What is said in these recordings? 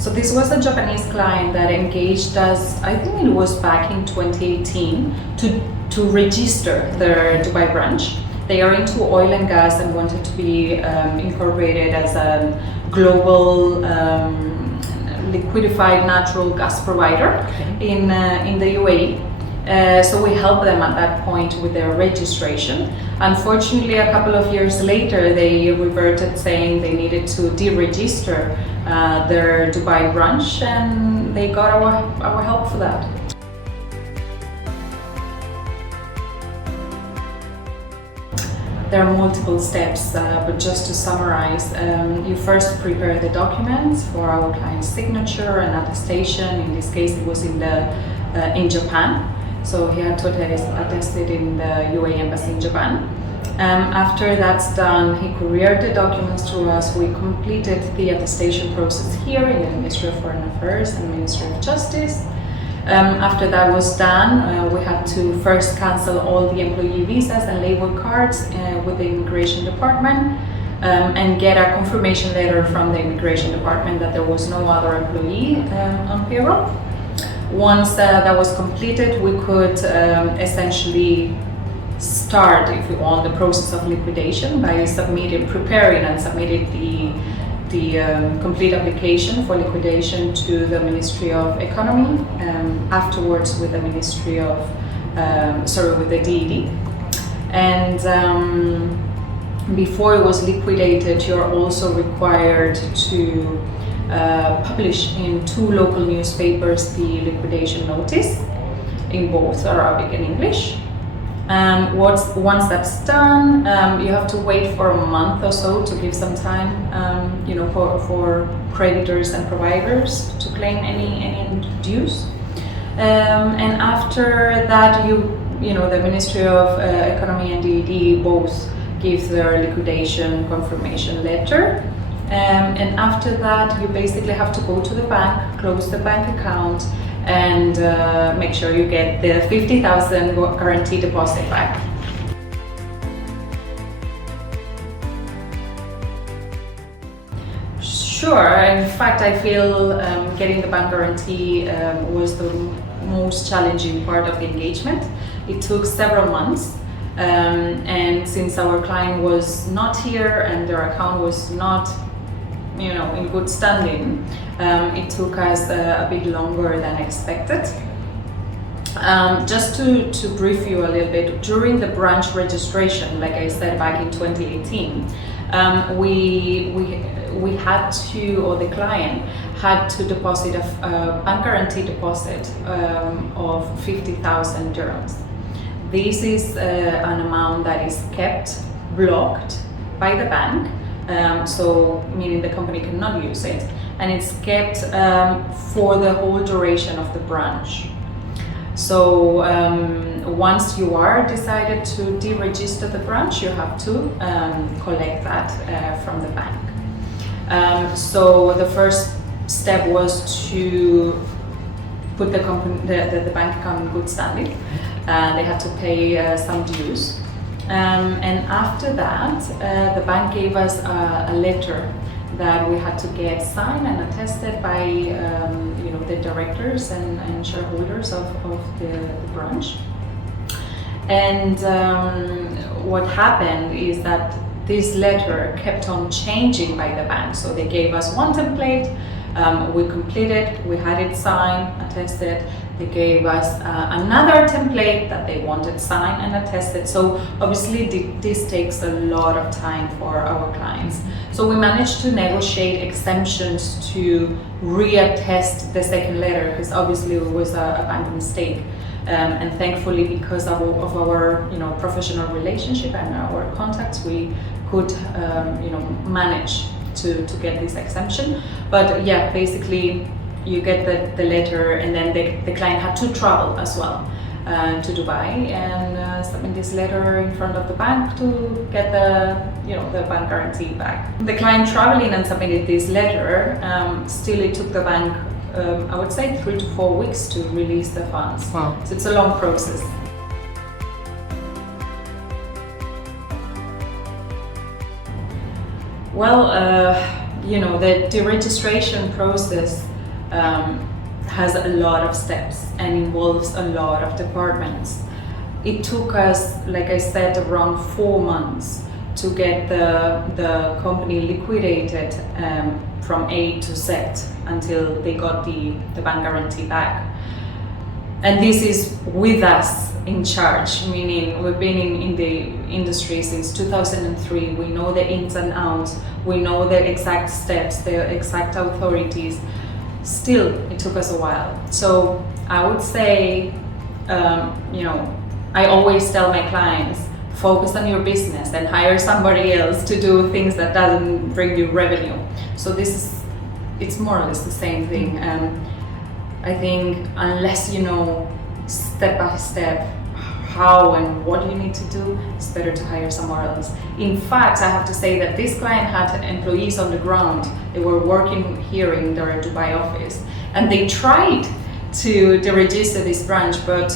So this was a Japanese client that engaged us, I think it was back in 2018, to register their Dubai branch. They are into oil and gas and wanted to be incorporated as a global liquefied natural gas provider in the UAE. So we helped them at that point with their registration. Unfortunately, a couple of years later, they reverted saying they needed to deregister their Dubai branch, and they got our help for that. There are multiple steps, but just to summarize, you first prepare the documents for our client's signature and attestation. In this case, it was in Japan. So he had to attest it in the UAE embassy in Japan. After that's done, he couriered the documents to us. We completed the attestation process here in the Ministry of Foreign Affairs and Ministry of Justice. After that was done, we had to first cancel all the employee visas and labor cards with the Immigration Department and get a confirmation letter from the Immigration Department that there was no other employee on payroll. Once that was completed, we could essentially start, if we want, the process of liquidation by preparing and submitting the complete application for liquidation to the Ministry of Economy, afterwards with the Ministry of, with the DED. And before it was liquidated, you're also required to publish in 2 local newspapers the liquidation notice in both Arabic and English. Once that's done, you have to wait for a month or so to give some time, for creditors and providers to claim any dues. And after that, the Ministry of Economy and DED both give their liquidation confirmation letter. And after that, you basically have to go to the bank, close the bank account, and make sure you get the 50,000 guarantee deposit back. Sure, in fact I feel getting the bank guarantee was the most challenging part of the engagement. It took several months, and since our client was not here and their account was not in good standing, it took us a bit longer than expected. Just to brief you a little bit, during the branch registration, like I said back in 2018, we had to, or the client had to deposit a bank guarantee deposit of 50,000 dirhams. This is an amount that is kept blocked by the bank. So meaning the company cannot use it, and it's kept for the whole duration of the branch. So once you are decided to deregister the branch, you have to collect that from the bank. So the first step was to put the bank account in good standing. They had to pay some dues. And after that, the bank gave us a letter that we had to get signed and attested by the directors and shareholders of the branch. And what happened is that this letter kept on changing by the bank. So they gave us one template, we completed, we had it signed, attested. They gave us another template that they wanted signed and attested. So obviously this takes a lot of time for our clients. So we managed to negotiate exemptions to reattest the second letter, because obviously it was a bank mistake. And thankfully, because of our professional relationship and our contacts, we could manage to get this exemption. But yeah, basically you get the letter, and then the client had to travel as well to Dubai and submit this letter in front of the bank to get the bank guarantee back. The client traveling and submitted this letter, still it took the bank I would say 3 to 4 weeks to release the funds. Wow. So it's a long process. Well, the deregistration process has a lot of steps and involves a lot of departments. It took us, like I said, around 4 months to get the company liquidated from A to Z until they got the bank guarantee back. And this is with us in charge, meaning we've been in the industry since 2003. We know the ins and outs, we know the exact steps, the exact authorities. Still, it took us a while. So I would say, I always tell my clients, focus on your business and hire somebody else to do things that doesn't bring you revenue. So it's more or less the same thing. I think unless you know step by step how and what you need to do, it's better to hire somewhere else. In fact, I have to say that this client had employees on the ground. They were working here in their Dubai office, and they tried to deregister this branch, but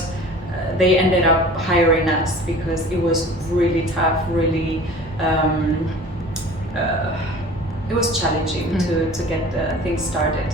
they ended up hiring us because it was really tough, really it was challenging to get things started.